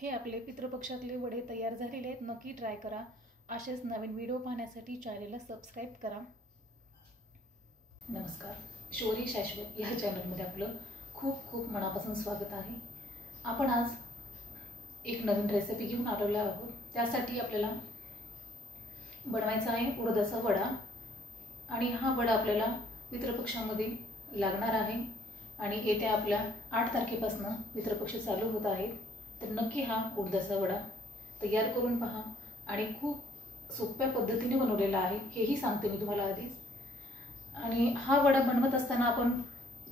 हे आपले पितृपक्षातले वडे तयार झालेले आहेत। नक्की ट्राय करा। असेच नवीन व्हिडिओ पाहण्यासाठी चॅनलला सबस्क्राइब करा। नमस्कार, शौर्य शाश्वत या चॅनलमध्ये आपलं खूप खूप मनापासून स्वागत आहे। आपण आज एक नवीन रेसिपी घेऊन आलेलो आहोत। त्यासाठी आपल्याला बनवायचा आहे उडदाचा वडा आणि हा वडा आपल्याला पितृपक्षामध्ये लागणार आहे आणि येत्या आपल्या 8 तारखेपासून पितृपक्ष चालू होत आहेत। तर नक्की हा उडदाचा वडा तयार करून पहा आणि खूप सोप्या पद्धतीने बनवलेला आहे हेही सांगते मी तुम्हाला आधीच। आणि हा वडा बनवत असताना आपण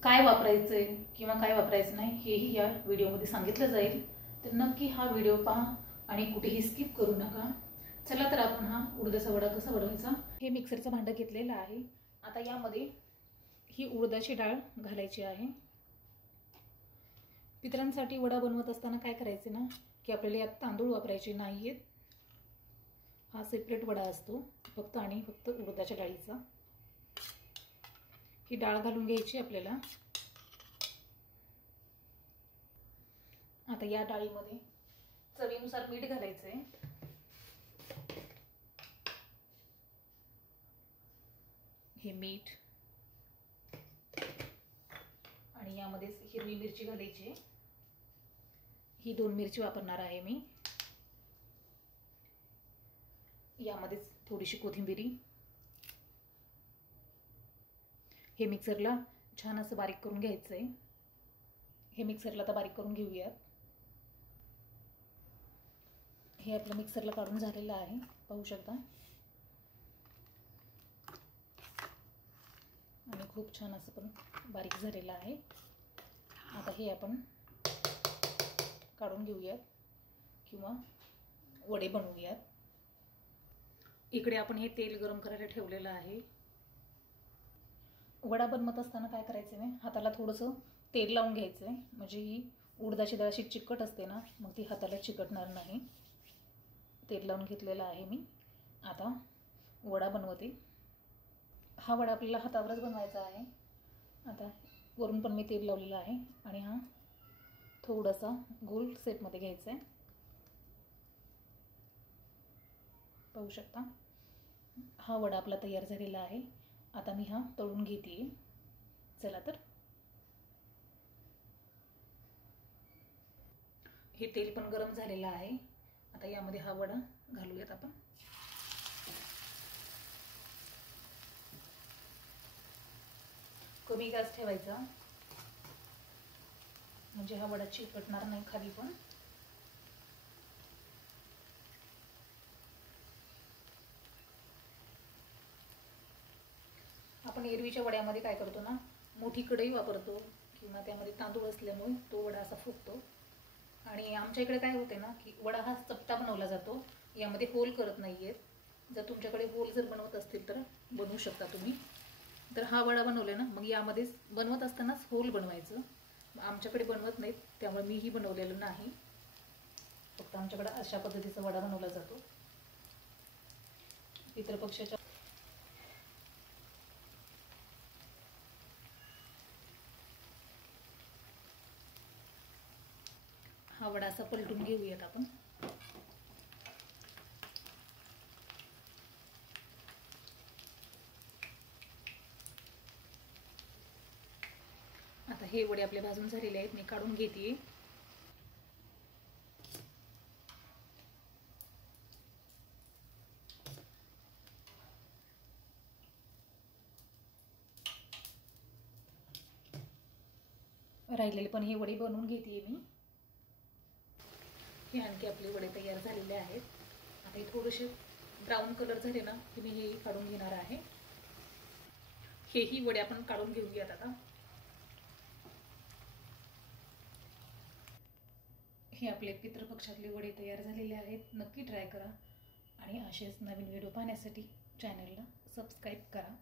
काय वापरायचे किंवा काय वापरायचं नाही हेही या व्हिडिओमध्ये सांगितलं जाईल। तर नक्की हा व्हिडिओ पहा आणि कुठेही स्किप करू नका। चला तर आपण हा उडदाचा वडा कसा बनवायचा। हे मिक्सरचं भांडं घेतलेलं आहे। आता यामध्ये ही उडदाची डाळ घालायची आहे। पितरांसाठी वडा बनवत असताना काय करायचे ना की आपल्याला यात तांदूळ वापरायचे नाहीयेत। हा सेपरेट वडा असतो फक्त उडदाच्या डाळीचा। ही डाळ घालून घ्यायची आपल्याला। आता या डाळीमध्ये चवीनुसार मीठ घालायचे। हे मीठ आणि यामध्ये हिरवी मिरची घालायची। ही 2 मिरची वापरणार आहे मी। यामध्ये थोडीशी कोथिंबीर। हे मिक्सरला छान असं बारीक करून घ्यायचंय। हे मिक्सरला आता बारीक करून घेऊयात। हे आपलं मिक्सरला काढून झालेलं आहे, पाहू शकता। आणि खूप छान असं पण बारीक झालेलं आहे। आता हे आपण काढून घेऊयात किंवा वडे बनवूयात। इकडे आपण हे तेल गरम करायला ठेवलेलं आहे। वडा बनवत असताना काय करायचं नाही, हाताला थोडंसं तेल लावून घ्यायचंय म्हणजे ही उडदाची डाळ अशी चिकट असते ना, मग ती हाताला चिकटणार नाही। तेल लावून घेतलेलं आहे मी। आता वडा बनवते। हा वडा आपल्याला हातावरच बनवायचा आहे। आता वरून पण मी तेल लावलेलं आहे आणि हा थोडासा गोल शेपमध्ये घ्यायचा आहे, पाहू शकता। हा वडा आपला तयार झालेला आहे। आता मी हा तळून घेते। चला तर हे तेल पण गरम झालेलं आहे। आता यामध्ये हा वडा घालूयात आपण। कमी गॅस ठेवायचा म्हणजे हा वडा चिकटणार नाही खाली पण। आपण एरवीच्या वड्यामध्ये काय करतो ना, मोठी कढई वापरतो किंवा त्यामध्ये तांदूळ असल्यामुळे तो वडा असा फुगतो। आणि आमच्या इकडे काय होते ना की वडा हा चपटा बनवला जातो, यामध्ये होल करत नाहीयेत। जर तुमच्याकडे होल जर बनवत असतील तर बनवू शकता तुम्ही। तर हा वडा बनवला ना, मग यामध्ये बनवत असतानाच होल बनवायचं। आमच्याकडे बनवत नाहीत त्यामुळे मीही बनवलेलं नाही। फक्त आमच्याकडे अशा पद्धतीचा वडा बनवला जातो पितृपक्षाच्या। हा वडा असा पलटून घेऊयात आपण। आता हे वडे आपले भाजून झालेले आहेत, मी काढून घेते। राहिलेले पण हे वडे बनवून घेते मी। हे आणखी आपले वडे तयार झालेले आहेत। आता हे थोडेसे ब्राऊन कलर झाले ना की मी हे काढून घेणार आहे। हेही वडे आपण काढून घेऊयात आता। हे आपले पितृपक्षातले वडे तयार झालेले आहेत। नक्की ट्राय करा आणि असेच नवीन व्हिडिओ पाहण्यासाठी चॅनलला सबस्क्राइब करा।